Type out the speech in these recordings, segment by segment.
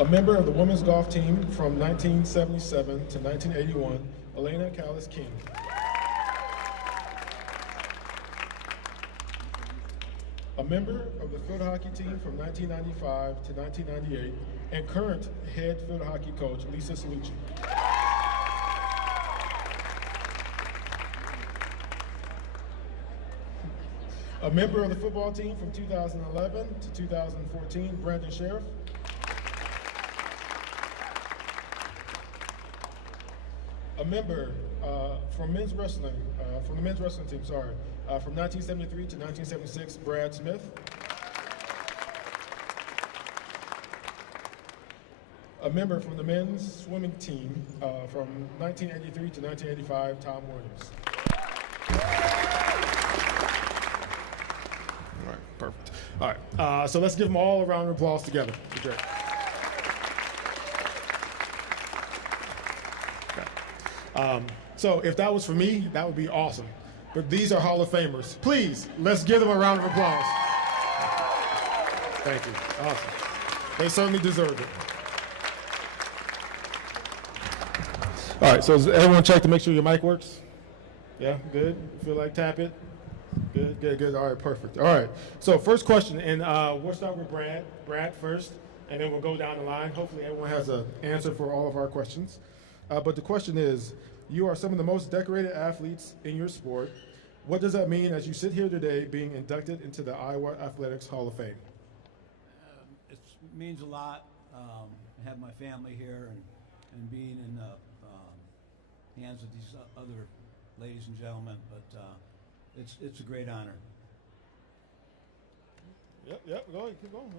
A member of the women's golf team from 1977 to 1981, Elena Callas King. A member of the field hockey team from 1995 to 1998, and current head field hockey coach, Lisa Cellucci. A member of the football team from 2011 to 2014, Brandon Scherff. A member from the men's wrestling team, from 1973 to 1976, Brad Smith. A member from the men's swimming team from 1983 to 1985, Tom Williams. All right, perfect. All right, so let's give them all a round of applause together. Okay. So if that was for me, that would be awesome. But these are Hall of Famers. Please, let's give them a round of applause. Thank you. Awesome. They certainly deserve it. All right, so does everyone check to make sure your mic works? Yeah, good. Feel like tap it? Good, good, good. All right, perfect. All right, so first question, and we'll start with Brad. Brad first, and then we'll go down the line. Hopefully everyone has an answer for all of our questions. But the question is, you are some of the most decorated athletes in your sport. What does that mean as you sit here today being inducted into the Iowa Athletics Hall of Fame? It means a lot. Have my family here and being in the hands of these other ladies and gentlemen, but it's a great honor. Yep, go ahead, keep going.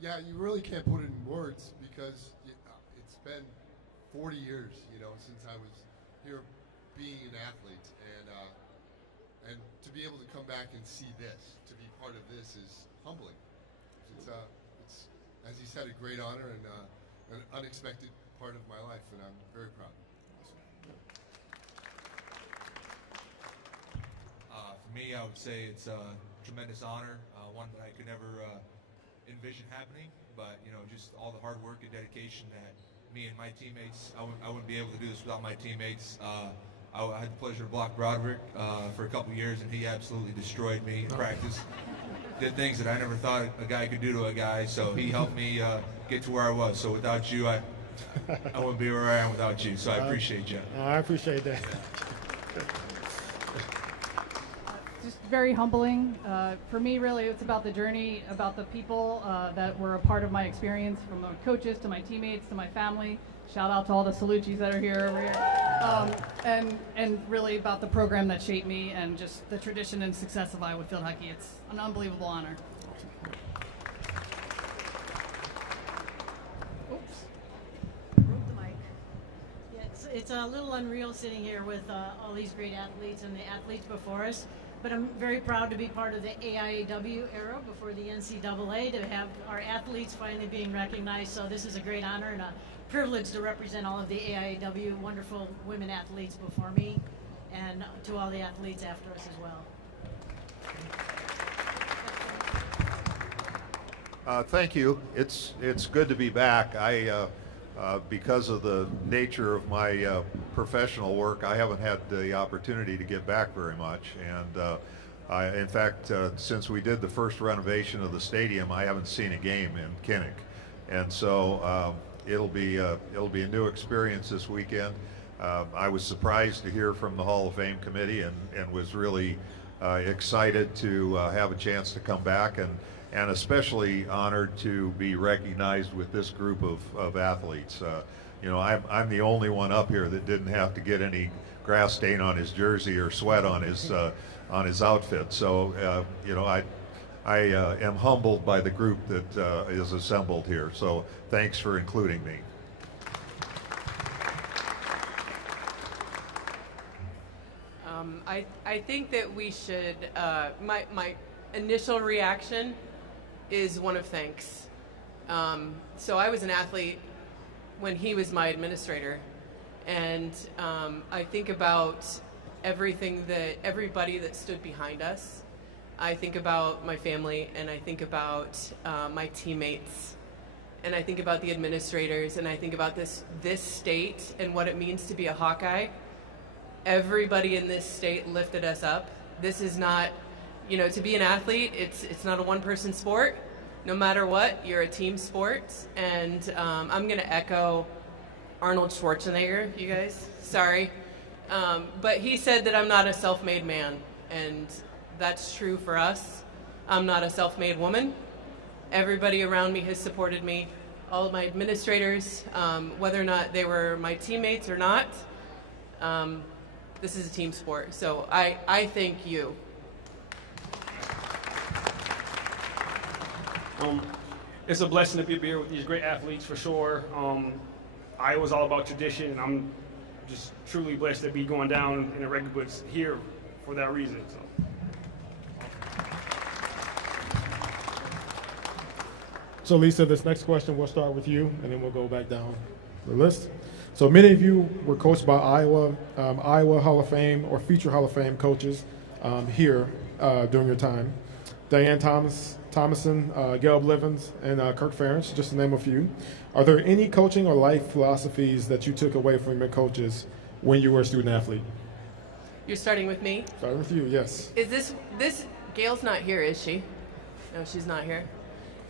Yeah, you really can't put it in words because it's been 40 years, since I was here being an athlete, and to be able to come back and see this, to be part of this, is humbling. It's as you said, a great honor and an unexpected part of my life, and I'm very proud. For me, I would say it's a tremendous honor, one that I could never envision happening, but just all the hard work and dedication that me and my teammates, I wouldn't be able to do this without my teammates. I had the pleasure to block Broderick for a couple years, and he absolutely destroyed me in practice. Did things that I never thought a guy could do to a guy, so he helped me get to where I was. So without you, I wouldn't be where I am without you, so I appreciate you. I appreciate that. Just very humbling. For me, really, it's about the journey, about the people that were a part of my experience, from my coaches to my teammates to my family. Shout out to all the Celluccis that are here over here. And really about the program that shaped me and just the tradition and success of Iowa field hockey. It's an unbelievable honor. Oops. Broke the mic. Yeah, it's a little unreal sitting here with all these great athletes and the athletes before us. But I'm very proud to be part of the AIAW era before the NCAA, to have our athletes finally being recognized. So this is a great honor and a privilege to represent all of the AIAW wonderful women athletes before me, and to all the athletes after us as well. Thank you. It's good to be back. Because of the nature of my professional work, I haven't had the opportunity to get back very much. And in fact, since we did the first renovation of the stadium, I haven't seen a game in Kinnick. And so it'll be a new experience this weekend. I was surprised to hear from the Hall of Fame committee, and was really excited to have a chance to come back, and especially honored to be recognized with this group of athletes. I'm the only one up here that didn't have to get any grass stain on his jersey or sweat on his outfit. So I am humbled by the group that is assembled here. So thanks for including me. I think that we should, my initial reaction is one of thanks. So I was an athlete when he was my administrator, and I think about everybody that stood behind us. I think about my family, and I think about my teammates, and I think about the administrators, and I think about this state and what it means to be a Hawkeye. Everybody in this state lifted us up. This is not, to be an athlete, it's not a one-person sport. No matter what, you're a team sport. And I'm going to echo Arnold Schwarzenegger, you guys. Sorry. But he said that I'm not a self-made man, and that's true for us. I'm not a self-made woman. Everybody around me has supported me. All of my administrators, whether or not they were my teammates or not. This is a team sport, so I thank you. It's a blessing to be here with these great athletes for sure. Iowa's all about tradition, and I'm just truly blessed to be going down in the record books here for that reason. So. So Lisa, this next question, we'll start with you, and then we'll go back down the list. So many of you were coached by Iowa Hall of Fame or future Hall of Fame coaches here during your time. Diane Thomason, Gail Blivens, and Kirk Ferentz, just to name a few. Are there any coaching or life philosophies that you took away from your coaches when you were a student athlete? You're starting with me? Starting with you, yes. Is this Gail's not here, is she? No, she's not here.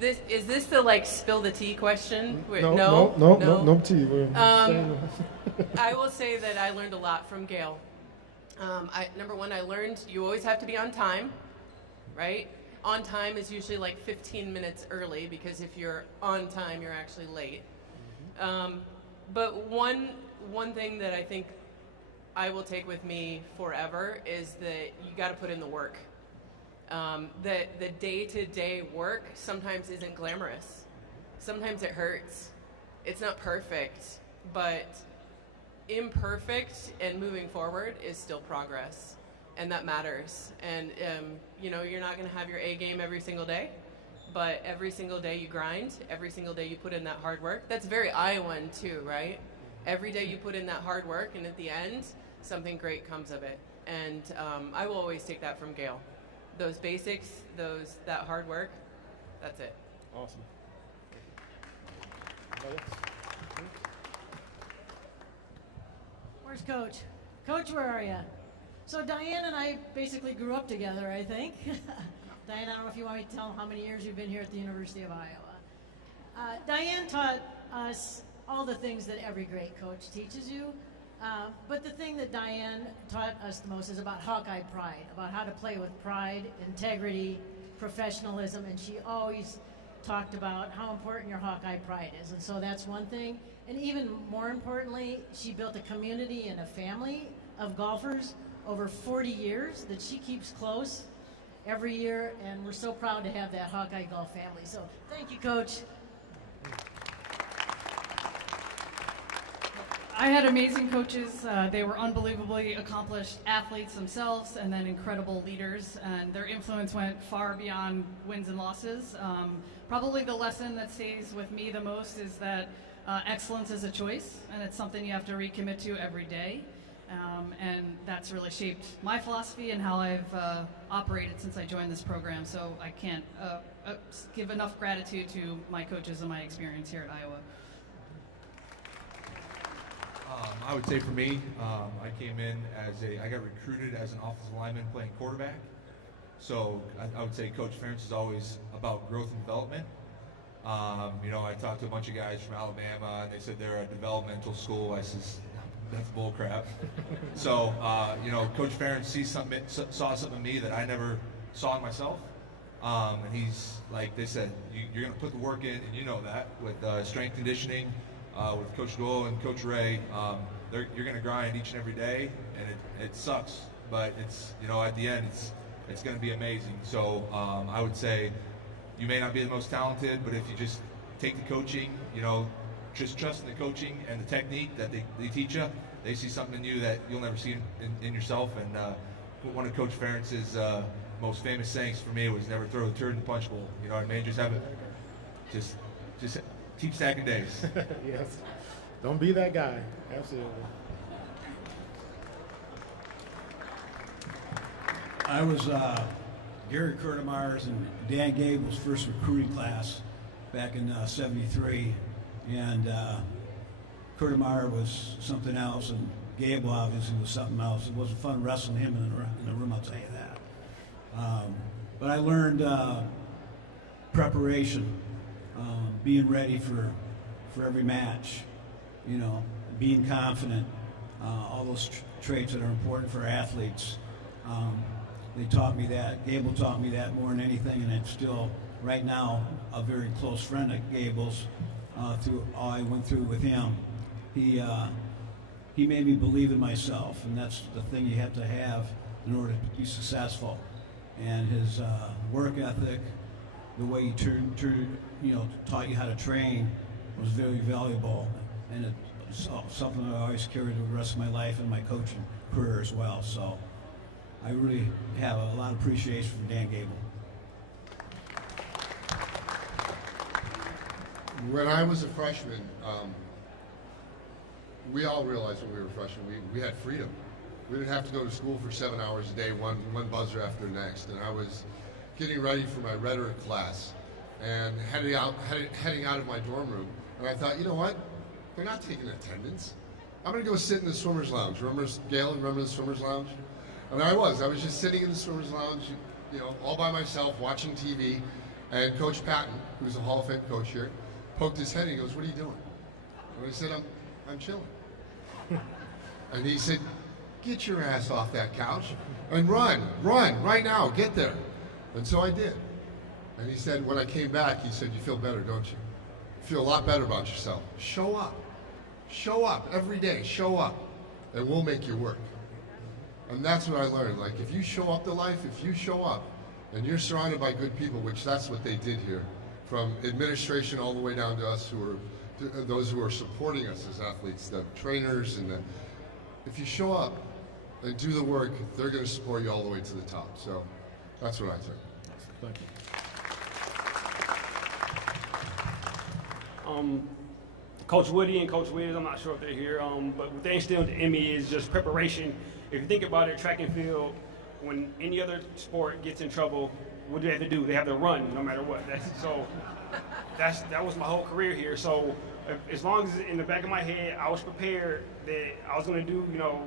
Is this the spill the tea question? No tea. I will say that I learned a lot from Gail. Number one, I learned you always have to be on time, right? On time is usually 15 minutes early, because if you're on time, you're actually late. But one thing that I think I will take with me forever is that you got to put in the work. The day-to-day work sometimes isn't glamorous. Sometimes it hurts. It's not perfect, but imperfect and moving forward is still progress, and that matters. And you're not going to have your A game every single day, but every single day you grind, every single day you put in that hard work. That's very Iowan too, right? Every day you put in that hard work, and at the end, something great comes of it. And I will always take that from Gail. Those basics, that hard work, that's it. Awesome. Where's Coach? Coach, where are you? So Diane and I basically grew up together, I think. Diane, I don't know if you want me to tell them how many years you've been here at the University of Iowa. Diane taught us all the things that every great coach teaches you. But the thing that Diane taught us the most is about Hawkeye pride, about how to play with pride, integrity, professionalism, and she always talked about how important your Hawkeye pride is. And so that's one thing. And even more importantly, she built a community and a family of golfers over 40 years that she keeps close every year, and we're so proud to have that Hawkeye golf family. So thank you, Coach. I had amazing coaches. They were unbelievably accomplished athletes themselves, and then incredible leaders, and their influence went far beyond wins and losses. Probably the lesson that stays with me the most is that excellence is a choice, and it's something you have to recommit to every day. And that's really shaped my philosophy and how I've operated since I joined this program. So I can't give enough gratitude to my coaches and my experience here at Iowa. I would say for me, I came in I got recruited as an offensive lineman playing quarterback. So I would say Coach Ferentz is always about growth and development. I talked to a bunch of guys from Alabama, and they said they're a developmental school. I says, that's bull crap. So, Coach Ferentz saw something in me that I never saw in myself. And he's like, they said, you're going to put the work in, and you know that, with strength conditioning, with Coach Doyle and Coach Ray. You're going to grind each and every day, and it sucks, but it's, at the end, it's going to be amazing. So I would say you may not be the most talented, but if you just take the coaching, just trust in the coaching and the technique that they teach you, they see something in you that you'll never see in yourself. And one of Coach Ferentz's most famous sayings for me was never throw the turd in the punch bowl. You know what I mean? Just have it. Just keep stacking days. Yes. Don't be that guy. Absolutely. I was Gary Kurtemeyer's and Dan Gable's first recruiting class back in '73, and Kurt Meyer was something else, and Gable obviously was something else. It wasn't fun wrestling him in the room, I'll tell you that. But I learned preparation, being ready for every match, you know, being confident, all those traits that are important for athletes. They taught me that. Gable taught me that more than anything, and I'm still, right now, a very close friend of Gable's through all I went through with him. He made me believe in myself, and that's the thing you have to have in order to be successful. And his work ethic, the way he taught you how to train, was very valuable, and it's something I always carried the rest of my life and my coaching career as well. So I really have a lot of appreciation for Dan Gable. When I was a freshman, we all realized when we were freshmen, we had freedom. We didn't have to go to school for 7 hours a day, one buzzer after the next. And I was getting ready for my rhetoric class and heading out of my dorm room. And I thought, you know what? They're not taking attendance. I'm going to go sit in the swimmer's lounge. Remember, Gail, remember the swimmer's lounge? And I was just sitting in the swimmer's lounge, you know, all by myself, watching TV. And Coach Patton, who's a Hall of Fame coach here, poked his head and he goes, "What are you doing?" And I said, I'm chilling. And he said, "Get your ass off that couch and run right now, get there." And so I did. And he said, when I came back, he said, "You feel better, don't you? You feel a lot better about yourself. Show up every day, show up, and we'll make you work." And that's what I learned. Like, if you show up to life, if you show up, and you're surrounded by good people, which that's what they did here, from administration all the way down to us those who are supporting us as athletes, the trainers, and if you show up and do the work, they're going to support you all the way to the top. So that's what I think. Thank you. Coach Woody and Coach Wiz, I'm not sure if they're here, but what they instilled in me is just preparation. If you think about it, track and field, when any other sport gets in trouble, what do they have to do? They have to run no matter what. That was my whole career here. So as long as in the back of my head I was prepared that I was going to do, you know,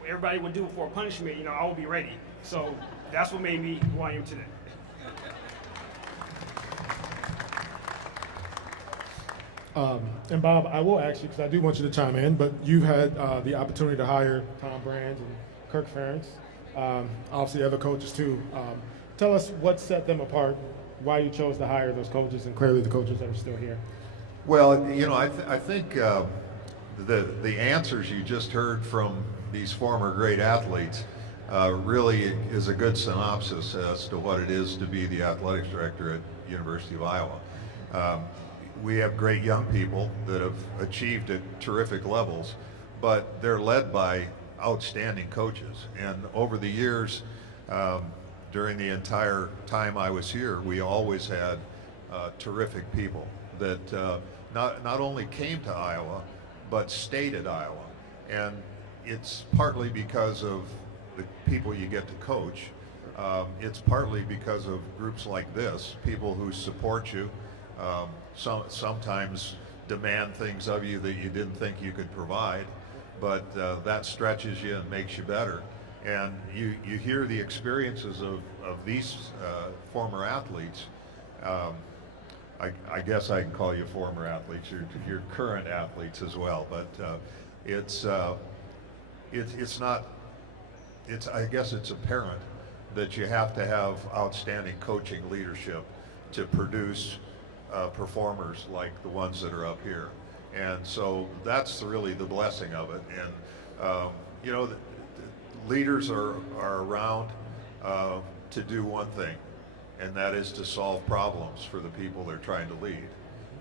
what everybody would do for a punishment, you know, I would be ready. So that's what made me who I am today. And Bob, I will ask you, because I do want you to chime in, but you've had the opportunity to hire Tom Brands and Kirk Ferentz, obviously other coaches too. Tell us what set them apart, why you chose to hire those coaches, and clearly the coaches that are still here. Well, you know, I think the answers you just heard from these former great athletes really is a good synopsis as to what it is to be the athletics director at University of Iowa. We have great young people that have achieved at terrific levels, but they're led by outstanding coaches. And over the years, during the entire time I was here, we always had terrific people that not only came to Iowa, but stayed at Iowa. And it's partly because of the people you get to coach. It's partly because of groups like this, people who support you, sometimes demand things of you that you didn't think you could provide, but that stretches you and makes you better. And you hear the experiences of these former athletes. I guess I can call you former athletes. You're current athletes as well, but it's not. I guess it's apparent that you have to have outstanding coaching leadership to produce performers like the ones that are up here. And so that's really the blessing of it. And you know, the leaders are around to do one thing, and that is to solve problems for the people they're trying to lead.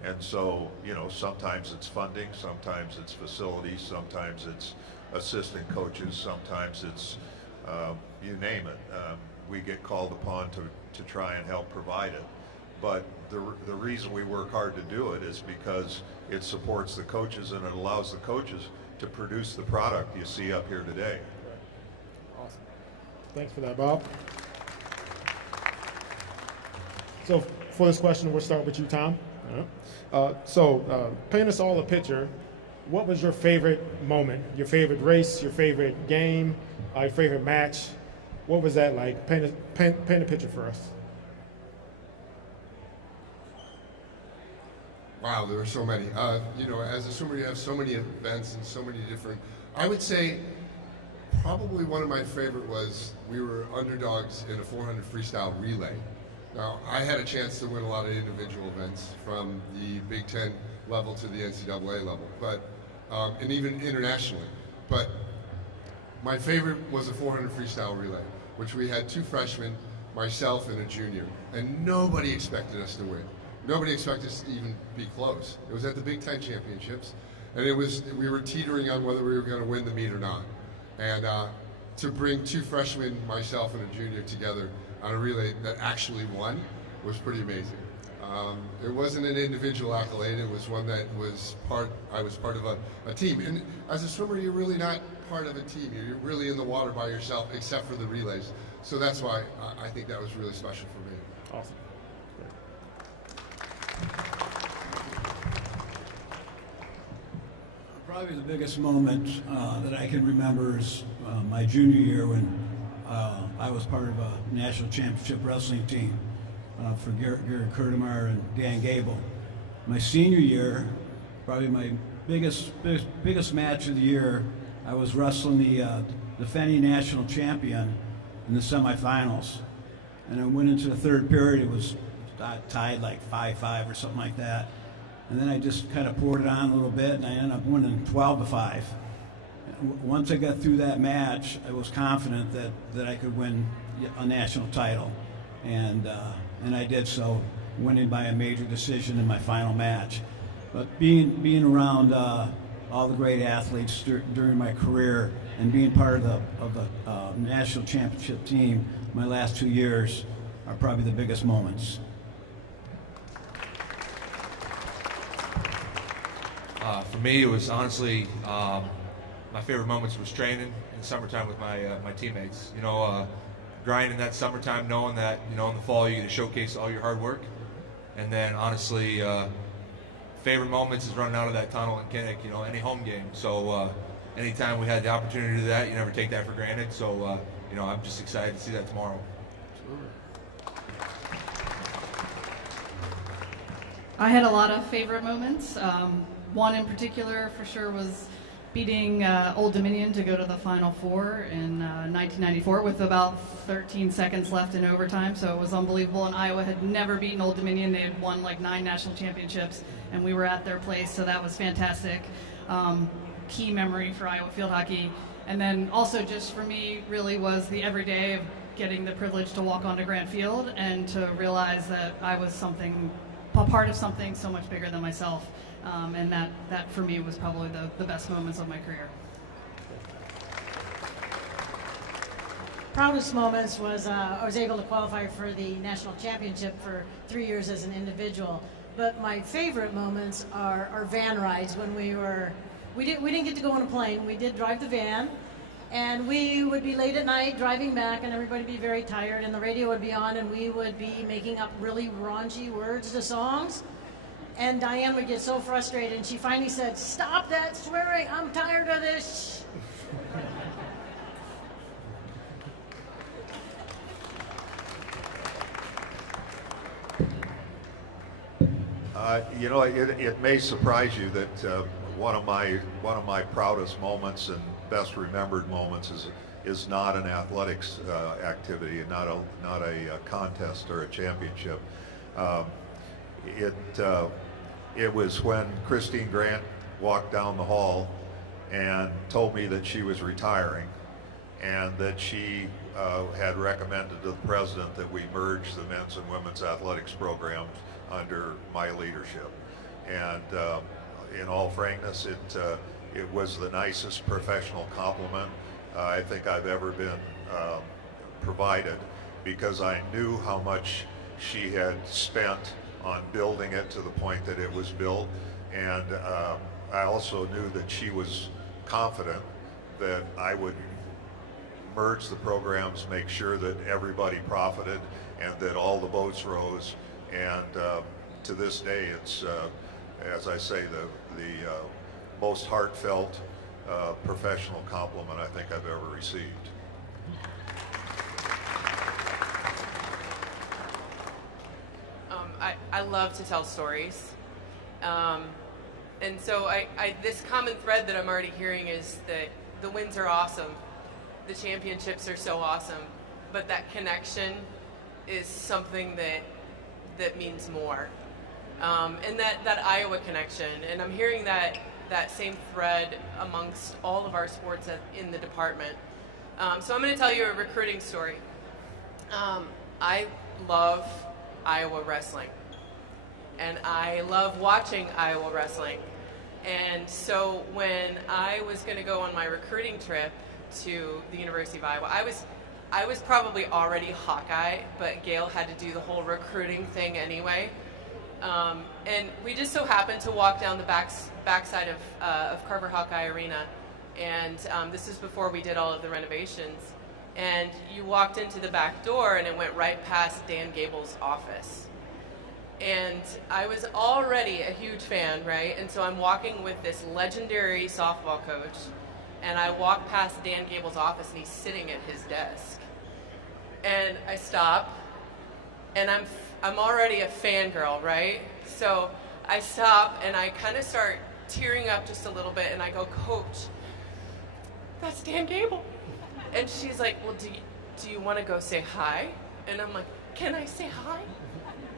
And so, you know, sometimes it's funding, sometimes it's facilities, sometimes it's assistant coaches, sometimes it's you name it. We get called upon to try and help provide it. But the reason we work hard to do it is because it supports the coaches and it allows the coaches to produce the product you see up here today. Awesome. Thanks for that, Bob. So for this question, we'll start with you, Tom. Paint us all a picture. What was your favorite moment? Your favorite race? Your favorite game? Your favorite match? What was that like? Paint a picture for us. Wow, there were so many. You know, as a swimmer, you have so many events and so many different. I would say probably one of my favorite was we were underdogs in a 400 freestyle relay. Now, I had a chance to win a lot of individual events from the Big Ten level to the NCAA level, but and even internationally. But my favorite was a 400 freestyle relay, which we had 2 freshmen, myself and a junior, and nobody expected us to win. Nobody expected us to even be close. It was at the Big Ten Championships, and we were teetering on whether we were going to win the meet or not. And to bring 2 freshmen, myself and a junior, together on a relay that actually won was pretty amazing. It wasn't an individual accolade. It was one that I was part of a team. And as a swimmer, you're really not part of a team. You're really in the water by yourself, except for the relays. So that's why I think that was really special for me. Awesome. Probably the biggest moment that I can remember is my junior year when I was part of a national championship wrestling team for Gary Kurtemeyer and Dan Gable. My senior year, probably my biggest match of the year, I was wrestling the defending national champion in the semifinals. And I went into the third period, it was tied like 5-5 or something like that. And then I just kind of poured it on a little bit, and I ended up winning 12-5. Once I got through that match, I was confident that I could win a national title, and I did so, winning by a major decision in my final match. But being around all the great athletes during my career and being part of the national championship team my last 2 years are probably the biggest moments. For me, it was honestly my favorite moments was training in the summertime with my teammates. You know, grinding that summertime, knowing that in the fall you get to showcase all your hard work, and then honestly, favorite moments is running out of that tunnel in Kinnick. Any home game. So anytime we had the opportunity to do that, you never take that for granted. So I'm just excited to see that tomorrow. I had a lot of favorite moments. One in particular for sure was beating Old Dominion to go to the Final Four in 1994 with about 13 seconds left in overtime. So it was unbelievable. And Iowa had never beaten Old Dominion. They had won like 9 national championships, and we were at their place. So that was fantastic. Key memory for Iowa field hockey. And then also just for me really was the everyday of getting the privilege to walk onto Grant Field and to realize that I was a part of something so much bigger than myself. And that for me was probably the best moments of my career. Proudest moments was I was able to qualify for the national championship for 3 years as an individual. But my favorite moments are van rides when we didn't get to go on a plane. We did drive the van, and we would be late at night driving back, and everybody would be very tired, and the radio would be on, and we would be making up really raunchy words to songs. And Diane would get so frustrated, and she finally said, "Stop that swearing, I'm tired of this." It may surprise you that one of my proudest moments and best remembered moments is not an athletics activity, and not a contest or a championship. It was when Christine Grant walked down the hall and told me that she was retiring, and that she had recommended to the president that we merge the men's and women's athletics programs under my leadership. And in all frankness, it was the nicest professional compliment I think I've ever been provided, because I knew how much she had spent on building it to the point that it was built, and I also knew that she was confident that I would merge the programs, make sure that everybody profited and that all the boats rose, and to this day, it's, as I say, the most heartfelt professional compliment I think I've ever received. I love to tell stories. And so this common thread that I'm already hearing is that the wins are awesome, the championships are so awesome, but that connection is something that means more. And that Iowa connection, and I'm hearing that same thread amongst all of our sports in the department. So I'm going to tell you a recruiting story. I love Iowa wrestling, and I love watching Iowa wrestling. And so when I was going to go on my recruiting trip to the University of Iowa, I was probably already Hawkeye, but Gail had to do the whole recruiting thing anyway. And we just so happened to walk down the backside of Carver Hawkeye Arena, and this is before we did all of the renovations. And you walked into the back door, and it went right past Dan Gable's office. And I was already a huge fan, right? And so I'm walking with this legendary softball coach, and I walk past Dan Gable's office, and he's sitting at his desk. And I stop, and I'm already a fangirl, right? So I stop, and I kind of start tearing up just a little bit, and I go, "Coach, that's Dan Gable." And she's like, "Well, do you want to go say hi?" And I'm like, "Can I say hi?"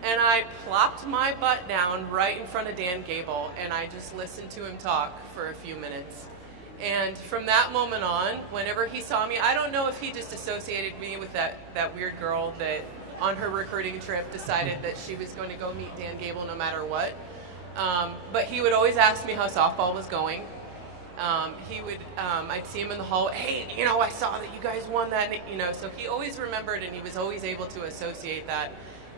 And I plopped my butt down right in front of Dan Gable, and I just listened to him talk for a few minutes. And from that moment on, whenever he saw me, I don't know if he just associated me with that weird girl that on her recruiting trip decided that she was going to go meet Dan Gable no matter what. But he would always ask me how softball was going. I'd see him in the hall, "Hey, I saw that you guys won that," so he always remembered, and he was always able to associate that.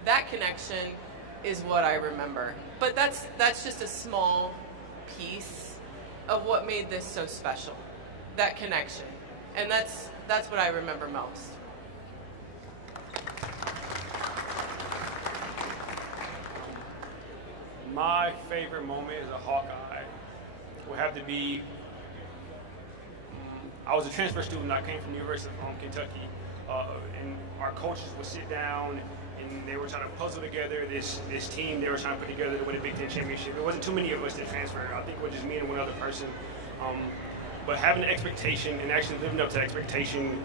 That connection is what I remember. But that's just a small piece of what made this so special, that connection. And that's what I remember most. My favorite moment as a Hawkeye would have to be, I was a transfer student. I came from the University of Kentucky, and our coaches would sit down, and they were trying to puzzle together this team they were trying to put together to win a Big Ten championship. There wasn't too many of us that transferred. I think it was just me and one other person. But having the expectation and actually living up to that expectation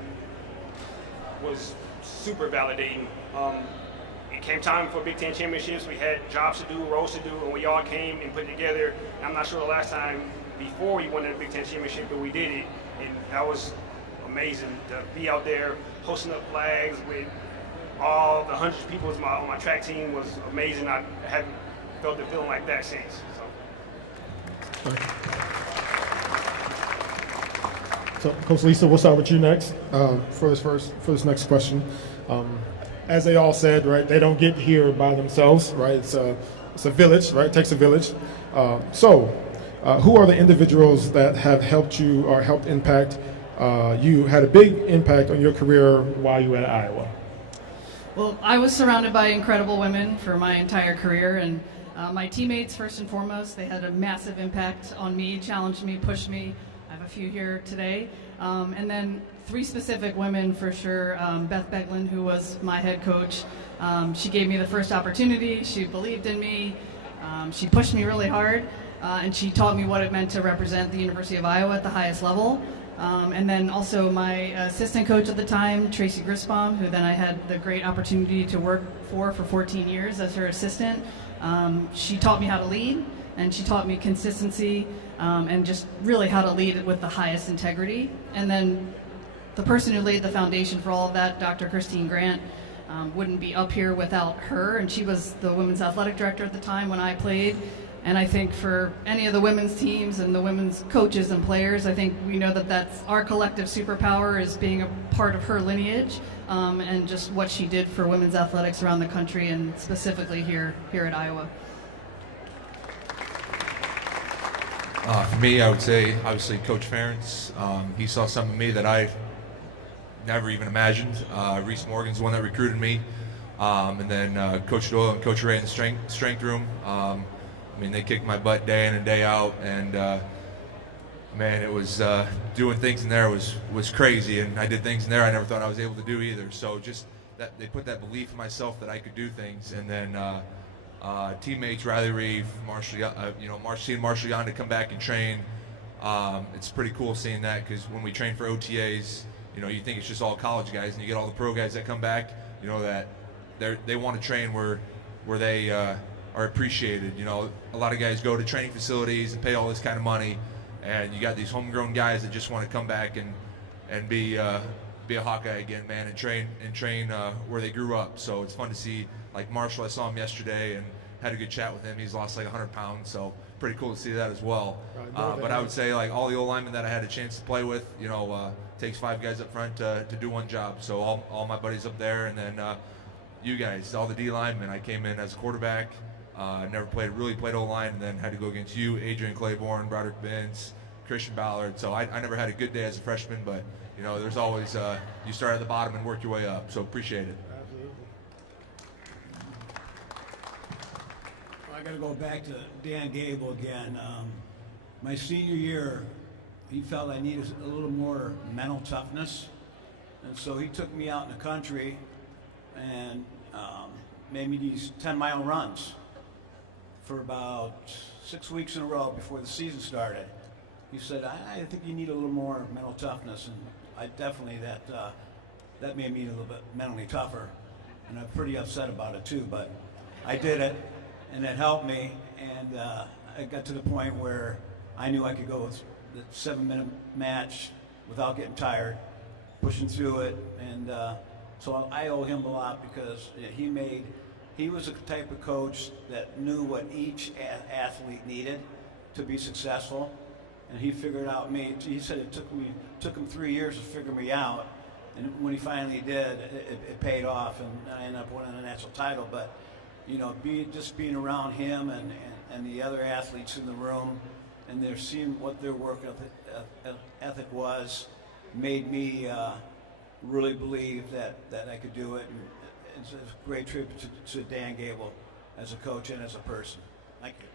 was super validating. It came time for Big Ten championships. We had jobs to do, roles to do, and we all came and put it together. And I'm not sure the last time before we won the Big Ten championship, but we did it, and that was amazing to be out there hosting up flags with all the hundreds of people on my track team. Was amazing. I haven't felt the feeling like that since. So, Coach Lisa, we'll start with you next for this next question. As they all said, right, they don't get here by themselves, right? It's a village, right? It takes a village. So, who are the individuals that have helped you or helped impact you, had a big impact on your career while you were at Iowa? Well, I was surrounded by incredible women for my entire career, and my teammates, first and foremost, they had a massive impact on me, challenged me, pushed me. I have a few here today. And then three specific women for sure. Beth Beglin, who was my head coach. She gave me the first opportunity. She believed in me. She pushed me really hard. And she taught me what it meant to represent the University of Iowa at the highest level. And then also my assistant coach at the time, Tracy Grisbaum, who then I had the great opportunity to work for 14 years as her assistant. She taught me how to lead, and she taught me consistency, and just really how to lead with the highest integrity. And then the person who laid the foundation for all of that, Dr. Christine Grant, wouldn't be up here without her, and she was the women's athletic director at the time when I played. And I think for any of the women's teams and the women's coaches and players, I think we know that that's our collective superpower, is being a part of her lineage, and just what she did for women's athletics around the country and specifically here at Iowa. For me, I would say, obviously, Coach Ferentz. He saw something in me that I never even imagined. Reese Morgan's the one that recruited me. And then Coach Doyle and Coach Ray in the strength room. I mean, they kicked my butt day in and day out, and man, it was doing things in there was crazy, and I did things in there I never thought I was able to do either. So just that they put that belief in myself that I could do things, and then teammates Riley Reeve, seeing Marshall Yonda come back and train. It's pretty cool seeing that, because when we train for OTAs, you think it's just all college guys, and you get all the pro guys that come back, that they want to train where they are appreciated. A lot of guys go to training facilities and pay all this kind of money, and you got these homegrown guys that just want to come back and be a Hawkeye again, man, and train where they grew up. So it's fun to see, like Marshall. I saw him yesterday and had a good chat with him. He's lost like 100 pounds, so pretty cool to see that as well. But I would say, like, all the O-linemen that I had a chance to play with, takes 5 guys up front to do one job. So all my buddies up there, and then you guys, all the D linemen. I came in as a quarterback, never really played O-line, and then had to go against you, Adrian Claiborne, Broderick Vince, Christian Ballard. So I never had a good day as a freshman, but there's always you start at the bottom and work your way up. So appreciate it. I got to go back to Dan Gable again. My senior year, he felt I needed a little more mental toughness, and so he took me out in the country and made me these 10-mile runs for about 6 weeks in a row before the season started. He said, I think you need a little more mental toughness, and I definitely, that made me a little bit mentally tougher, and I'm pretty upset about it too, but I did it, and it helped me, and I got to the point where I knew I could go with the 7-minute match without getting tired, pushing through it, and so I owe him a lot, because he was the type of coach that knew what each athlete needed to be successful, and he figured out me. He said it took him 3 years to figure me out, and when he finally did, it paid off, and I ended up winning a national title. But just being around him and the other athletes in the room, and they're seeing what their work ethic was, made me really believe that I could do it. And it's a great tribute to Dan Gable as a coach and as a person. Thank you.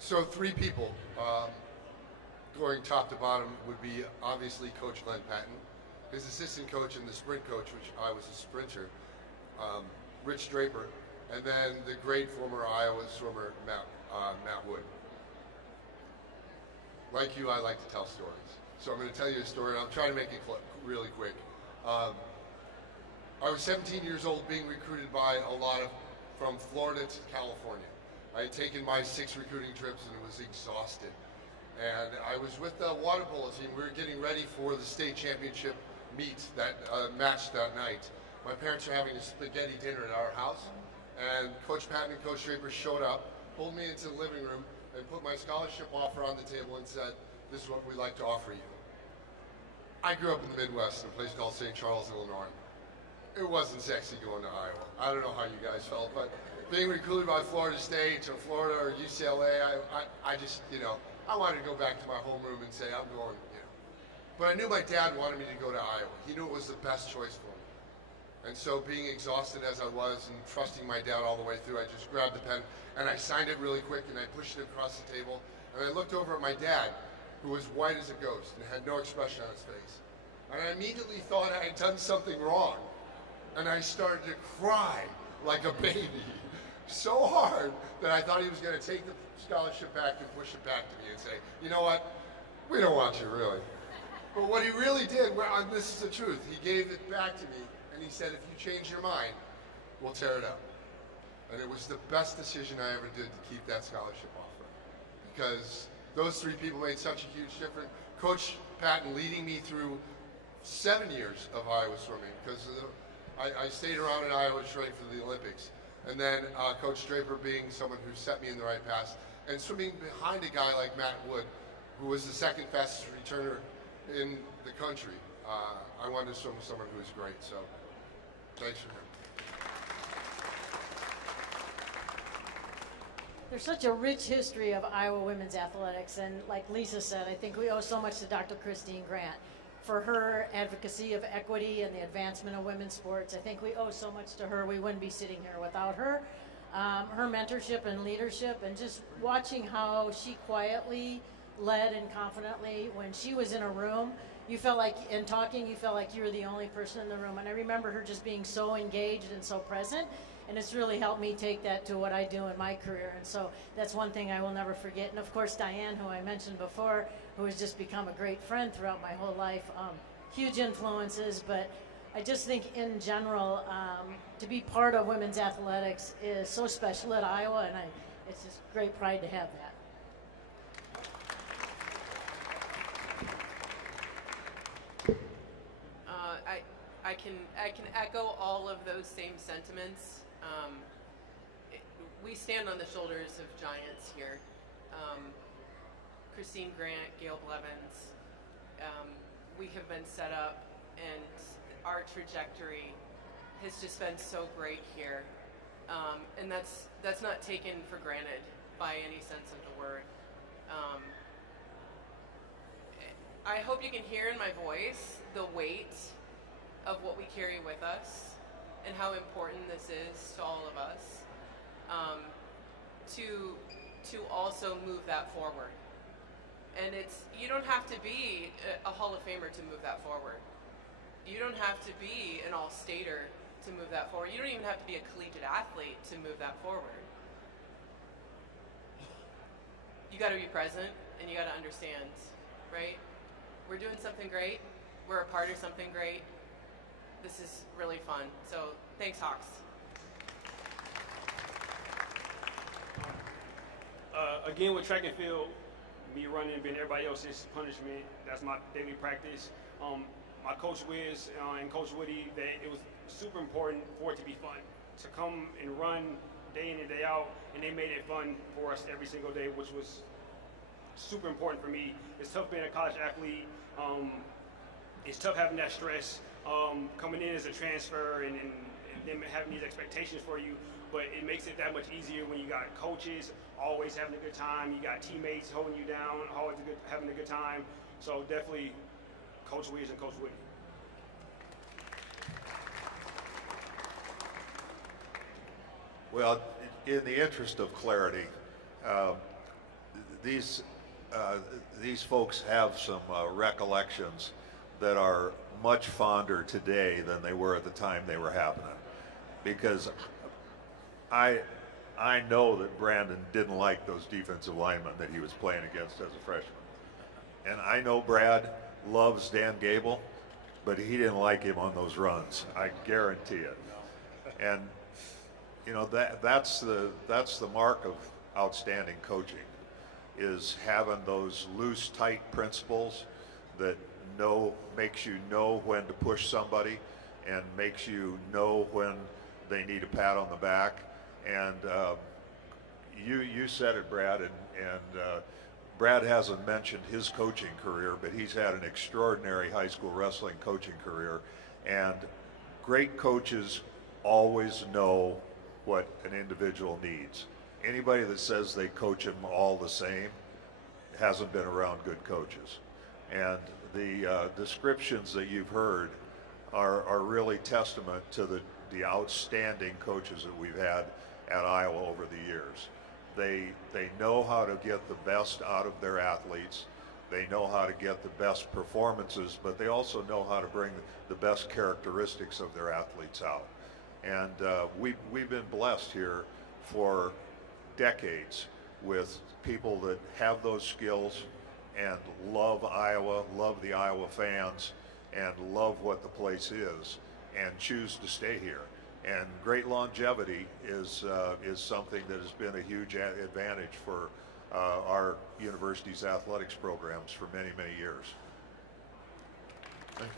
So 3 people, going top to bottom, would be obviously Coach Glenn Patton, his assistant coach and the sprint coach, which I was a sprinter, Rich Draper, and then the great former Iowa swimmer, Matt Wood. Like you, I like to tell stories. So I'm going to tell you a story, and I'll try to make it really quick. I was 17 years old, being recruited by from Florida to California. I had taken my 6 recruiting trips and was exhausted. And I was with the water polo team. We were getting ready for the state championship match that night. My parents were having a spaghetti dinner at our house, and Coach Patton and Coach Draper showed up, pulled me into the living room, and put my scholarship offer on the table and said, "This is what we'd like to offer you." I grew up in the Midwest in a place called St. Charles, Illinois. It wasn't sexy going to Iowa. I don't know how you guys felt, but being recruited by Florida State or Florida or UCLA, I just, I wanted to go back to my homeroom and say, I'm going, But I knew my dad wanted me to go to Iowa. He knew it was the best choice for me. And so being exhausted as I was and trusting my dad all the way through, I just grabbed the pen and I signed it really quick and I pushed it across the table. And I looked over at my dad, who was white as a ghost and had no expression on his face. And I immediately thought I had done something wrong. And I started to cry like a baby, so hard that I thought he was going to take the scholarship back and push it back to me and say, "You know what, we don't want you really." But what he really did, and this is the truth, he gave it back to me and he said, "If you change your mind, we'll tear it up." And it was the best decision I ever did to keep that scholarship offer, because those 3 people made such a huge difference. Coach Patton leading me through 7 years of Iowa swimming, because I stayed around in Iowa training for the Olympics. And then Coach Draper being someone who set me in the right path, and swimming behind a guy like Matt Wood, who was the 2nd fastest returner in the country. I wanted to swim with someone who was great, so thanks for him. There's such a rich history of Iowa women's athletics, and like Lisa said, I think we owe so much to Dr. Christine Grant. for her advocacy of equity and the advancement of women's sports. I think we owe so much to her. We wouldn't be sitting here without her. Her mentorship and leadership, and just watching how she quietly led and confidently when she was in a room, you felt like, in talking, you felt like you were the only person in the room. And I remember her just being so engaged and so present, and it's really helped me take that to what I do in my career. And so that's one thing I will never forget. And of course, Diane, who I mentioned before, who has just become a great friend throughout my whole life. Huge influences, but I just think in general, to be part of women's athletics is so special at Iowa, and it's just great pride to have that. I can echo all of those same sentiments. We stand on the shoulders of giants here. Christine Grant, Gail Blevins. We have been set up, and our trajectory has just been so great here, and that's not taken for granted by any sense of the word. I hope you can hear in my voice the weight of what we carry with us and how important this is to all of us, to also move that forward. And you don't have to be a Hall of Famer to move that forward. You don't have to be an all-stater to move that forward. You don't even have to be a collegiate athlete to move that forward. You got to be present, and you got to understand, right? We're doing something great. We're a part of something great. This is really fun. So thanks, Hawks. Again, with track and field, me running being everybody else's punishment, that's my daily practice. My coach Wiz and Coach Woody, it was super important for it to be fun, to come and run day in and day out, and they made it fun for us every single day, which was super important for me. It's tough being a college athlete. It's tough having that stress, coming in as a transfer and them having these expectations for you, but it makes it that much easier when you got coaches always having a good time, you got teammates holding you down, always having a good time. So definitely Coach Wiz and Coach Woody. Well, in the interest of clarity, these folks have some recollections that are much fonder today than they were at the time they were happening. Because I know that Brandon didn't like those defensive linemen that he was playing against as a freshman. And I know Brad loves Dan Gable, but he didn't like him on those runs. I guarantee it. And you know, that's the mark of outstanding coaching, is having those loose, tight principles that makes you know when to push somebody and makes you know when they need a pat on the back. And you said it, Brad, and Brad hasn't mentioned his coaching career, but he's had an extraordinary high school wrestling coaching career. And great coaches always know what an individual needs. Anybody that says they coach them all the same hasn't been around good coaches. And the descriptions that you've heard are really testament to the outstanding coaches that we've had at Iowa over the years. They know how to get the best out of their athletes. They know how to get the best performances, but they also know how to bring the best characteristics of their athletes out. And we've been blessed here for decades with people that have those skills and love Iowa, love the Iowa fans, and love what the place is, and choose to stay here. And great longevity is something that has been a huge advantage for our university's athletics programs for many, many years. Thank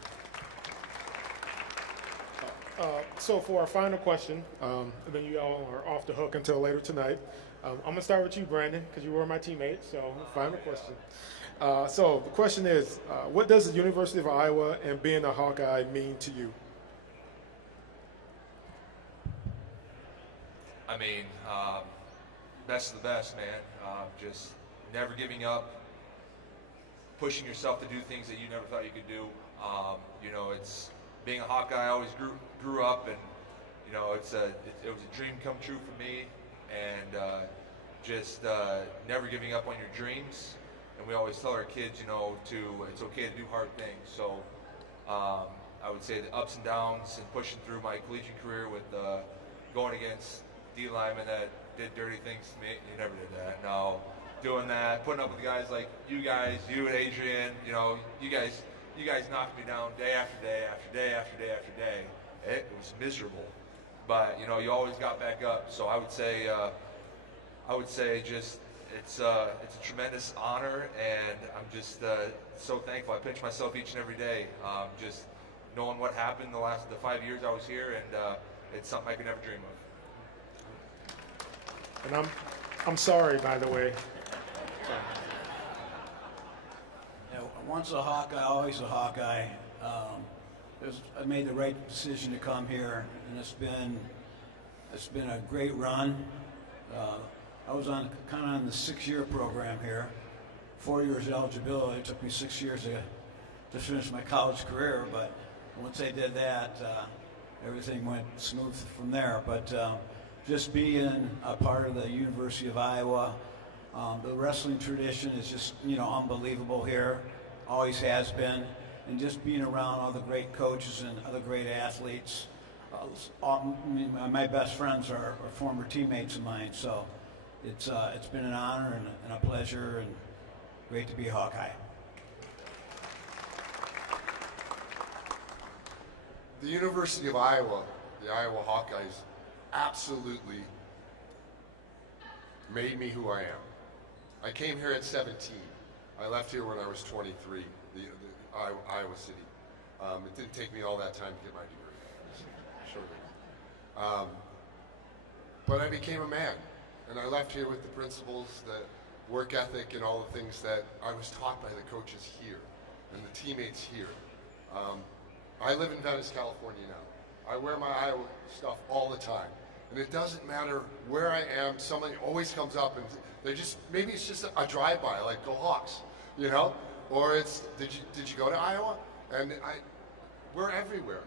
you. So for our final question, and then you all are off the hook until later tonight. I'm going to start with you, Brandon, because you were my teammate. So final question. So the question is, what does the University of Iowa and being a Hawkeye mean to you? I mean, best of the best, man. Just never giving up, pushing yourself to do things that you never thought you could do. You know, it's being a Hawkeye. I always grew up, and you know, it was a dream come true for me, and just never giving up on your dreams. And we always tell our kids, you know, it's okay to do hard things. So I would say the ups and downs and pushing through my collegiate career with going against D linemen that did dirty things to me. You never did that. No, doing that, putting up with guys like you guys, you and Adrian. You know, you guys knocked me down day after day after day after day after day. It was miserable, but you know, you always got back up. So I would say just it's a tremendous honor, and I'm just so thankful. I pinch myself each and every day, just knowing what happened the 5 years I was here, and it's something I could never dream of. And I'm sorry, by the way. Yeah, once a Hawkeye, always a Hawkeye. I made the right decision to come here, and it's been a great run. I was kind of on the 6-year program here, 4 years eligibility. It took me 6 years to finish my college career, but once I did that, everything went smooth from there. But just being a part of the University of Iowa, the wrestling tradition is just, you know, unbelievable here, always has been, and just being around all the great coaches and other great athletes. My best friends are former teammates of mine, so it's been an honor and a pleasure, and great to be a Hawkeye. The University of Iowa, the Iowa Hawkeyes, absolutely made me who I am. I came here at 17. I left here when I was 23, Iowa City. It didn't take me all that time to get my degree, shortly. But I became a man, and I left here with the principles, the work ethic, and all the things that I was taught by the coaches here and the teammates here. I live in Venice, California now. I wear my Iowa stuff all the time. And it doesn't matter where I am, somebody always comes up and maybe it's just a drive-by, like go Hawks, you know? Or it's, did you go to Iowa? And we're everywhere.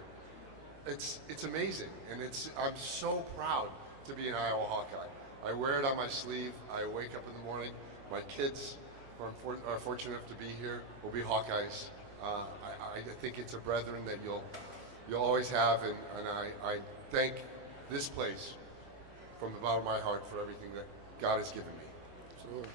It's amazing, and I'm so proud to be an Iowa Hawkeye. I wear it on my sleeve. I wake up in the morning. My kids are fortunate enough to be here will be Hawkeyes. I think it's a brethren that you'll always have, and I thank this place from the bottom of my heart for everything that God has given me. Absolutely.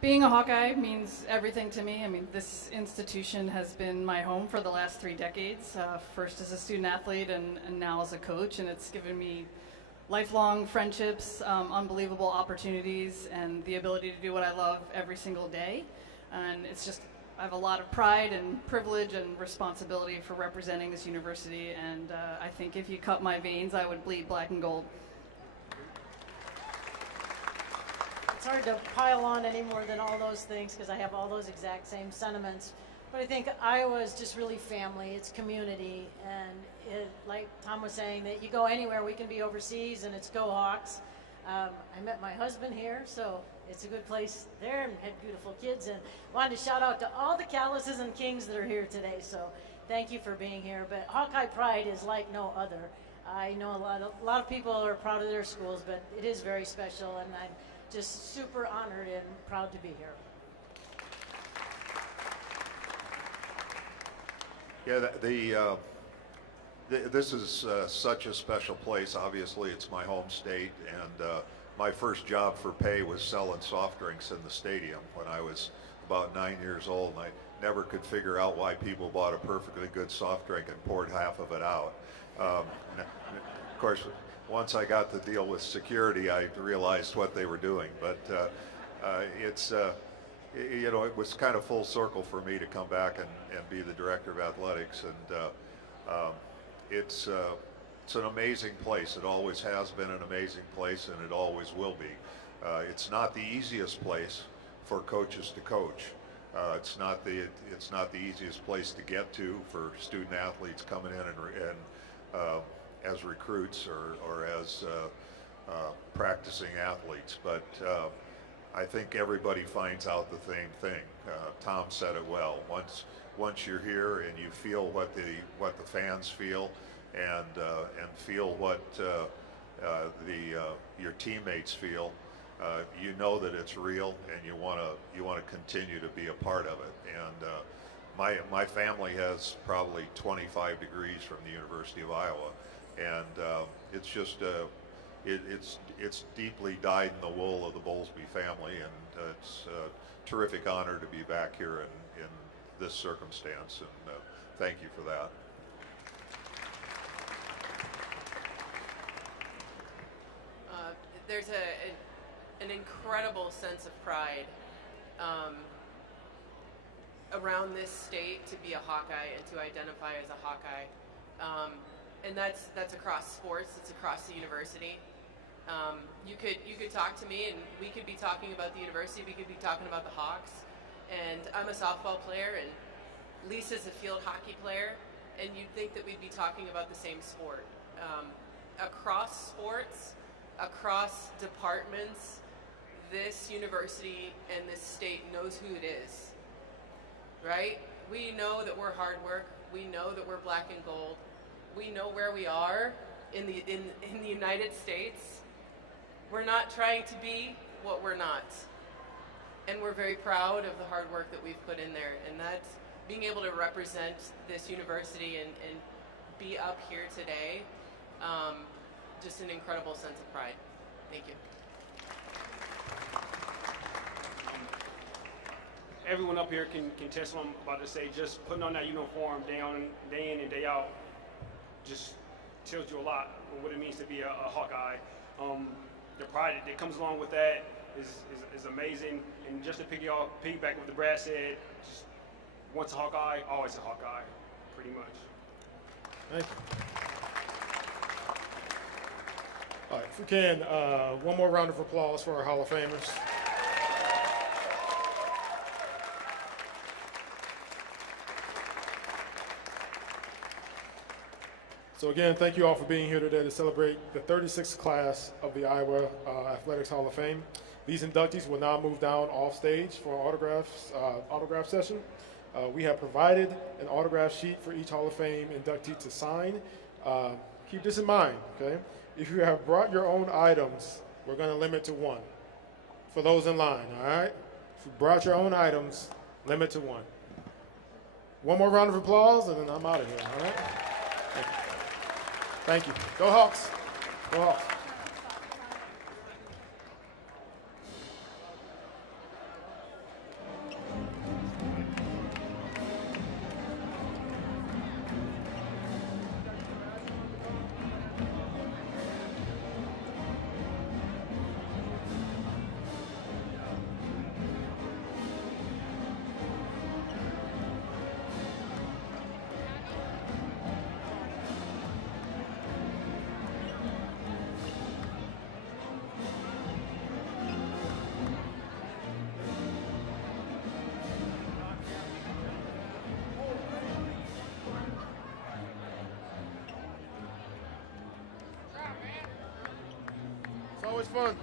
Being a Hawkeye means everything to me. I mean, this institution has been my home for the last 3 decades, first as a student athlete and now as a coach, and it's given me lifelong friendships, unbelievable opportunities, and the ability to do what I love every single day. And it's just, I have a lot of pride and privilege and responsibility for representing this university, and I think if you cut my veins, I would bleed black and gold. It's hard to pile on any more than all those things because I have all those exact same sentiments. But I think Iowa is just really family, it's community, and like Tom was saying, that you go anywhere, we can be overseas and it's go Hawks. I met my husband here, so it's a good place there, and had beautiful kids, and wanted to shout out to all the Callas's and Kings that are here today, so thank you for being here. But Hawkeye pride is like no other. I know a lot of people are proud of their schools, but it is very special, and I'm just super honored and proud to be here. Yeah, this is such a special place. Obviously, it's my home state, and my first job for pay was selling soft drinks in the stadium when I was about 9 years old, and I never could figure out why people bought a perfectly good soft drink and poured half of it out. Of course, once I got to deal with security, I realized what they were doing. But you know, it was kind of full circle for me to come back and be the director of athletics, and it's an amazing place. It always has been an amazing place, and it always will be. It's not the easiest place for coaches to coach. It's not the easiest place to get to for student athletes coming in and as recruits or as practicing athletes. But I think everybody finds out the same thing. Tom said it well. Once you're here and you feel what the fans feel, and feel what your teammates feel, you know that it's real, and you want to continue to be a part of it. And my family has probably 25 degrees from the University of Iowa, and it's just it's deeply dyed in the wool of the Bowlsby family, and it's a terrific honor to be back here in this circumstance, and thank you for that. There's an incredible sense of pride around this state to be a Hawkeye and to identify as a Hawkeye, and that's across sports. It's across the university. You could talk to me, and we could be talking about the university. We could be talking about the Hawks, and I'm a softball player, and Lisa's a field hockey player, and you'd think that we'd be talking about the same sport. Across sports, across departments, this university and this state knows who it is, right? We know that we're hard work. We know that we're black and gold. We know where we are in the United States. We're not trying to be what we're not. And we're very proud of the hard work that we've put in there. And that's being able to represent this university and be up here today, just an incredible sense of pride. Thank you. Everyone up here can test what I'm about to say. Just putting on that uniform day in and day out just tells you a lot of what it means to be a Hawkeye. The pride that comes along with that is amazing. And just to piggyback what Brad said, just once a Hawkeye, always a Hawkeye, pretty much. Thank you. All right, if we can, one more round of applause for our Hall of Famers. So again, thank you all for being here today to celebrate the 36th class of the Iowa Athletics Hall of Fame. These inductees will now move down off stage for an autograph session. We have provided an autograph sheet for each Hall of Fame inductee to sign. Keep this in mind, okay? If you have brought your own items, we're going to limit to one for those in line, all right? If you brought your own items, limit to one. One more round of applause, and then I'm out of here, all right? Thank you. Go Hawks. Go Hawks. It's always fun.